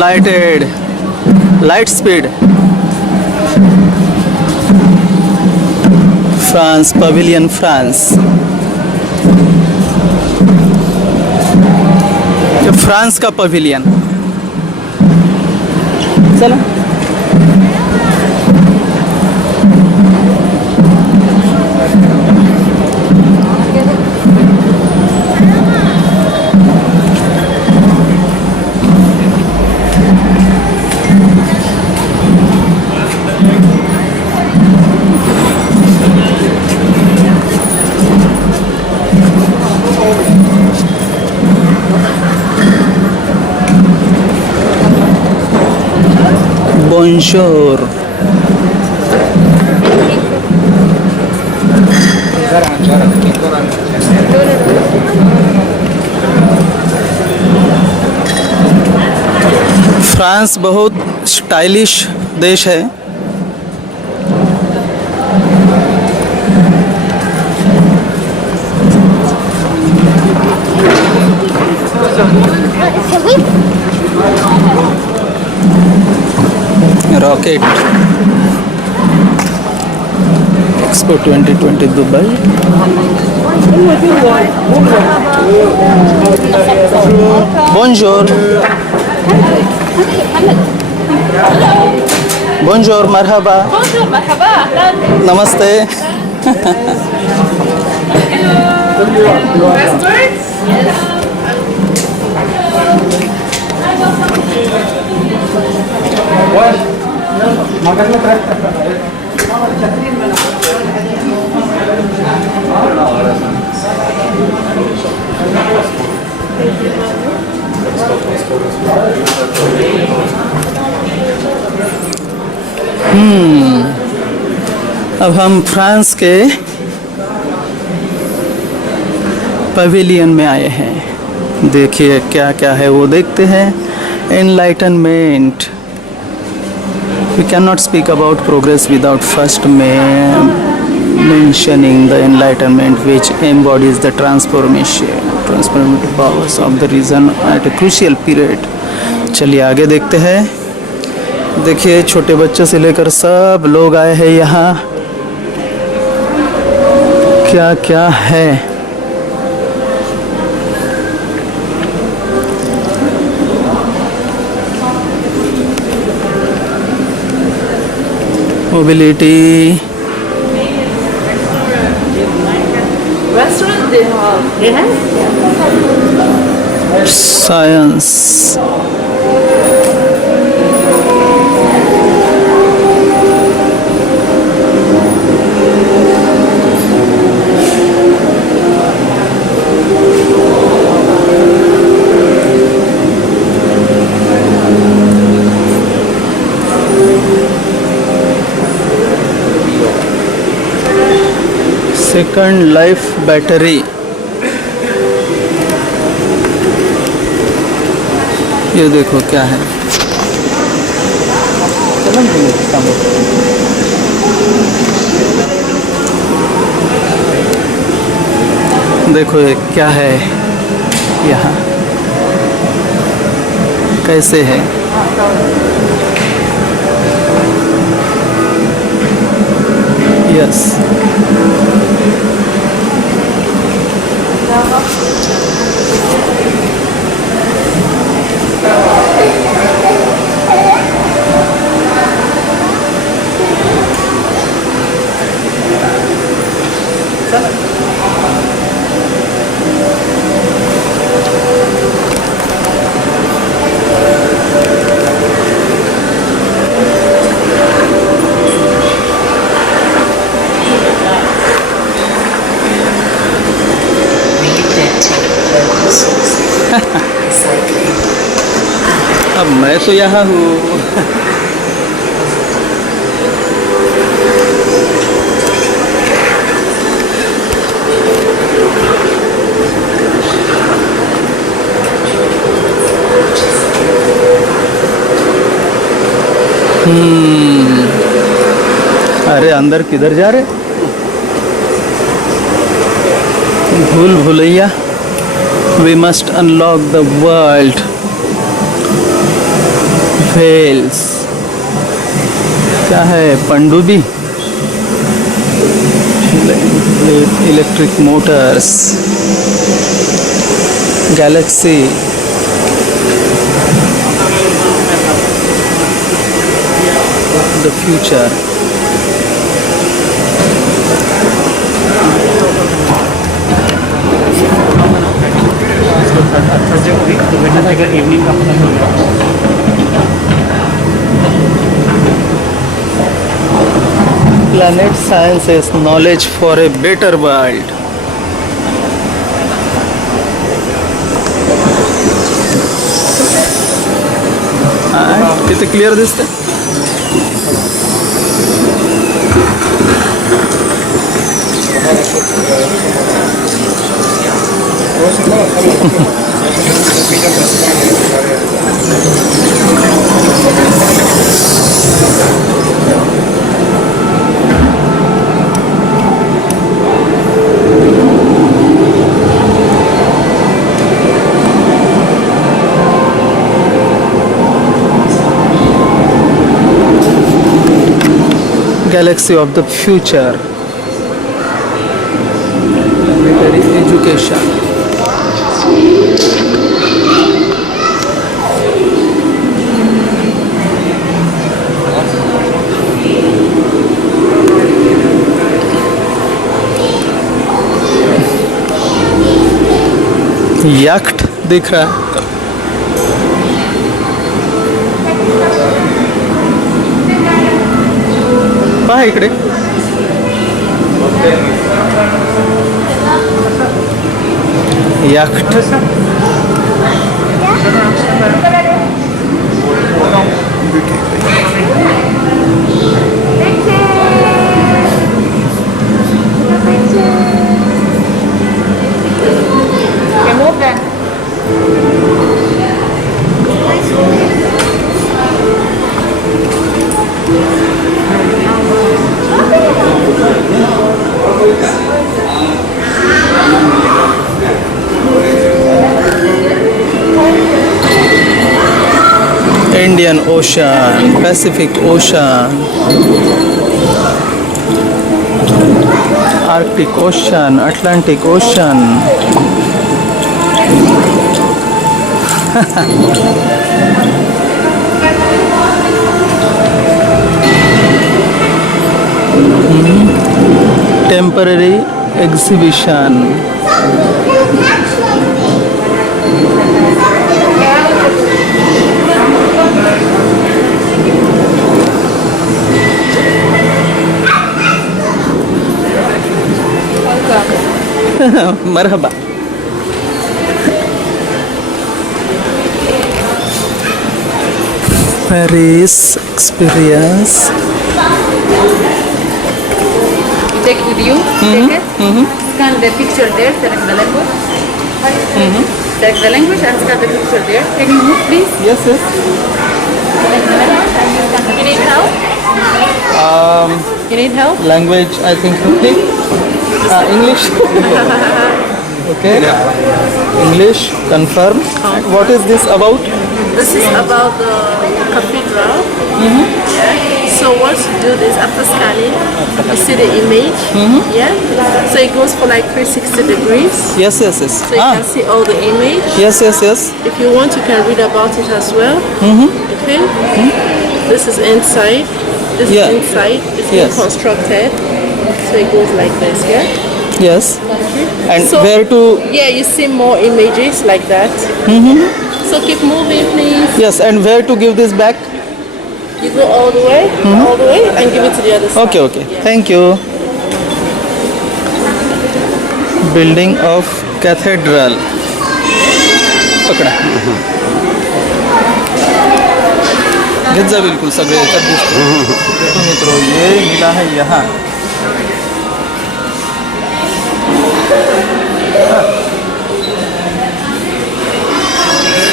Lighted, light speed, France pavilion France. ये France का pavilion. चलो बोंjour। फ्रांस बहुत स्टाइलिश देश है। Rocket expo 2020 Dubai. बोंजोर, बोंजोर, मरहबा, नमस्ते। अब हम फ्रांस के पवेलियन में आए हैं। देखिए क्या क्या है वो देखते हैं। Enlightenment. We cannot speak about progress without first mentioning the enlightenment, which embodies the transformative powers of the reason at a crucial period. चलिए आगे देखते हैं। देखिए छोटे बच्चों से लेकर सब लोग आए हैं यहाँ। क्या क्या है। Mobility, science, second life battery. ये देखो क्या है। देखो ये क्या है यहाँ, कैसे है। यस अब मैं तो यहाँ हूँ। अरे अंदर किधर जा रहे? भूल Bhulaiyaa. We must unlock the world. Fails क्या है? पनडुब्बी, electric Motors, Galaxy, the future. Thursday को भी तो वेडनेसडे का इवनिंग का पता चल गया। Planet science is knowledge for a better world. किती क्लिअर दिसते? Galaxy of the future. Military education. याक्ट दिख रहा है। पहा इकडे याक्ट। Indian Ocean, Pacific Ocean, Arctic Ocean, Atlantic Ocean. Temporary exhibition. Marhaba. Paris experience. Take with you, take it, scan the picture there, select the language. Select the language and scan the picture there. Can you move please? Yes, yes. You need help? You need help? Language, I think Hindi. English. Okay. English, confirm. What is this about? This is about the cathedral. Yeah. So once you do this, after scanning, you see the image. Yeah. So it goes for like 360 degrees. Yes, yes, yes. So you can see all the image. Yes, yes, yes. If you want, you can read about it as well. Okay. This is inside. This Yeah. is inside. It's being Yes. constructed. So it goes like this. Yeah. Yes. And So- where to? Yeah, you see more images like that. So keep moving, please. Yes, and where to give this back? You go all the way, and give it to the other side. Okay, okay. Yeah. Thank you. Building of cathedral. पकडा. घेत जा बिलकुल सगळे याच्यात दिसतो. देखो मित्रों, ये मिला है यहाँ.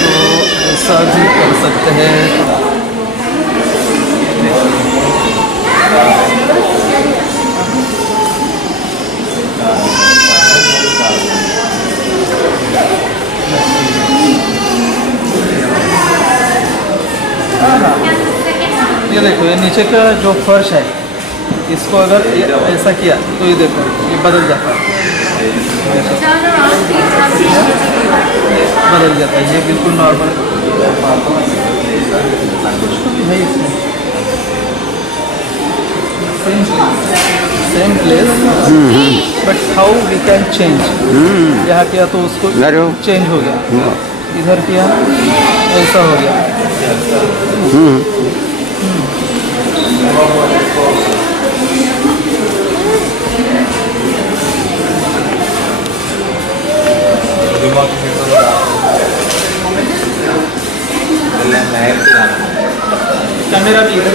तो ऐसा भी कर सकते हैं. देखो ये नीचे का जो फर्श है इसको अगर ऐसा किया तो ये देखो ये बदल जाता है, बदल जाता है, ये बिल्कुल नॉर्मल कुछ तो भी है इसमें। Same place but how we can change. यहाँ किया तो उसको चेंज हो गया, इधर किया ऐसा हो गया। कैमरा भी इधर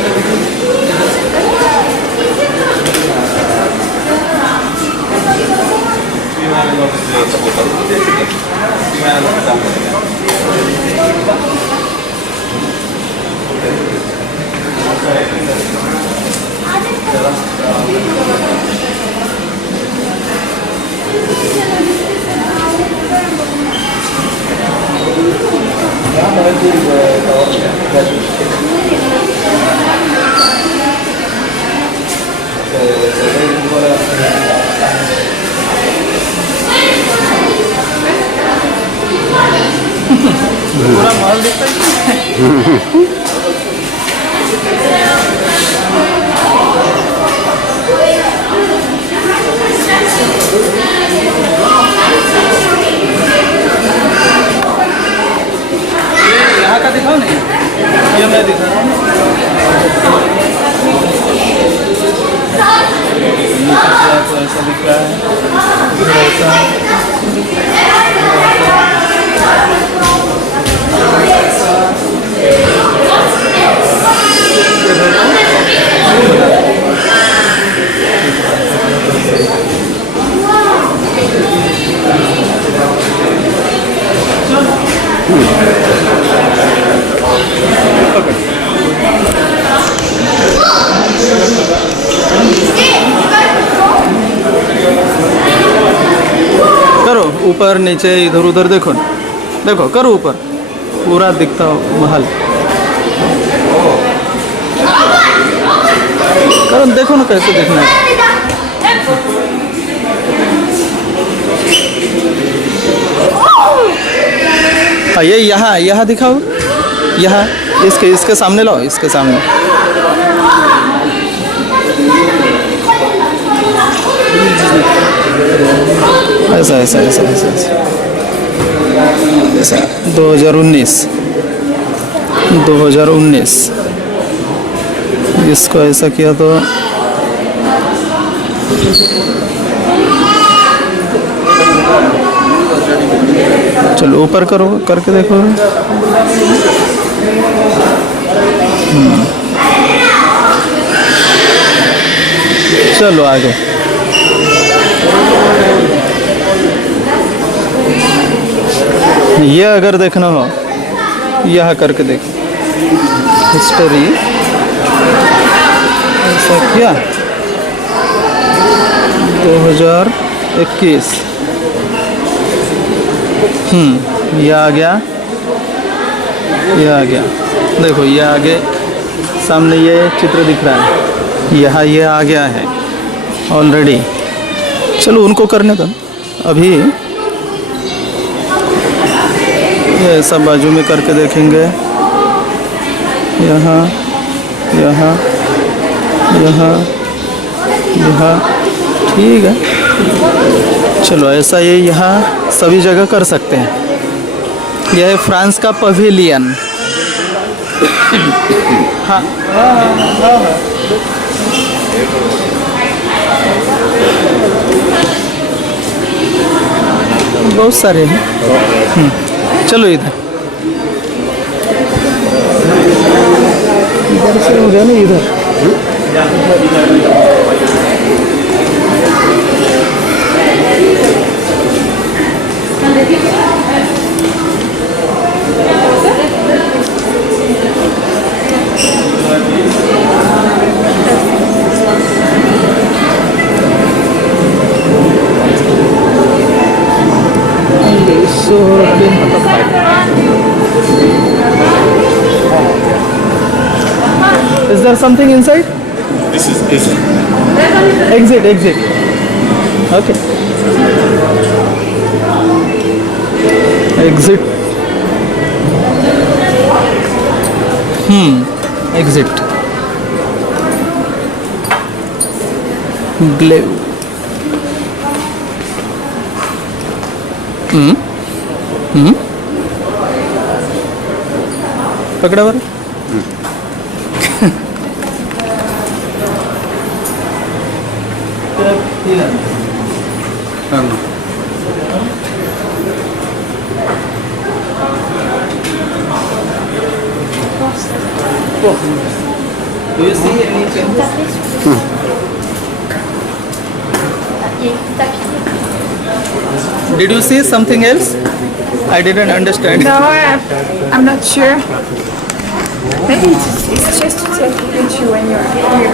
पूरा माल दिखता है। यहाँ का दिखाओ नहीं, ये मैं दिखा रहा हूँ। तो ऐसा दिख रहा है, ऐसा करो ऊपर नीचे इधर उधर देखो, देखो करो ऊपर पूरा दिखता महल। करो देखो ना कैसे देखना है। हाँ ये यहाँ दिखाओ, यहाँ इसके सामने लाओ, इसके सामने। ऐसा ऐसा ऐसा ऐसा ऐसा 2019 इसको ऐसा किया तो चलो ऊपर करो, करके देखो। चलो आगे। ये अगर देखना हो यह करके देखो, हिस्ट्री ऐसा किया 2021 ये आ गया, ये आ गया, देखो ये आगे सामने ये चित्र दिख रहा है, यहाँ ये आ गया है ऑलरेडी। चलो उनको करने दो अभी, ये सब बाजू में करके देखेंगे, यहाँ यहाँ यहाँ यहाँ, ठीक है। चलो ऐसा ये यहाँ सभी जगह कर सकते हैं। यह है फ्रांस का पवेलियन। हाँ बहुत सारे हैं। चलो इधर से हो गया ना, इधर Is there something inside? This is Exit. Okay. Exit. Exit. Glue. पकड़ा बरं. Do you see any changes? Did you see something else? I didn't understand. No, I'm not sure. Maybe it's just to take a picture when you're here.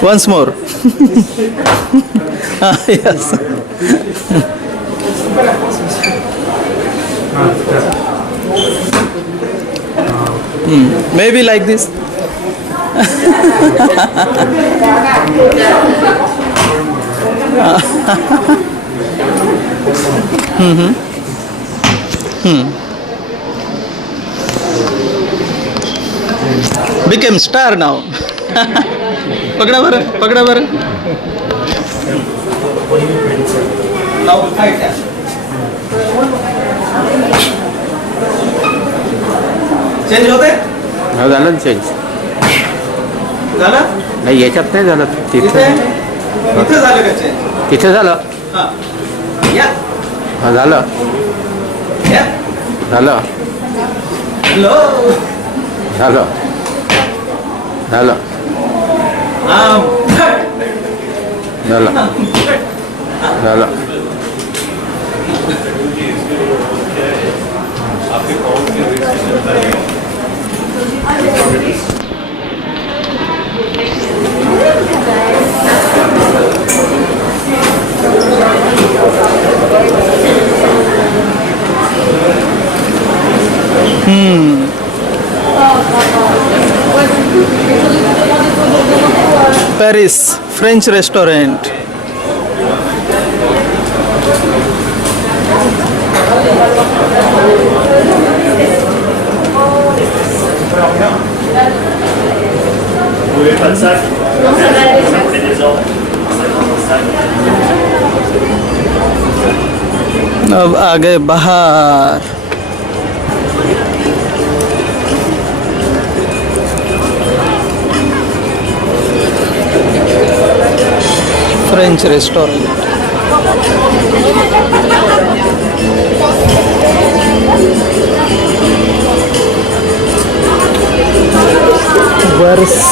Once more. Yes. Maybe like this. Became star now. पकड़ा बरं. Now fight that. Change होते? हा झालं ना change. झालं? नाही याच्यात नाही झालं. इथे तिथे झालं का चेंज? तिथे झालं. हा. या. हा झालं. या. झालं. हॅलो. झालं. झालं. झालं. झालं. Paris French restaurant. अब आ गए बाहर. French restaurant. वर्ष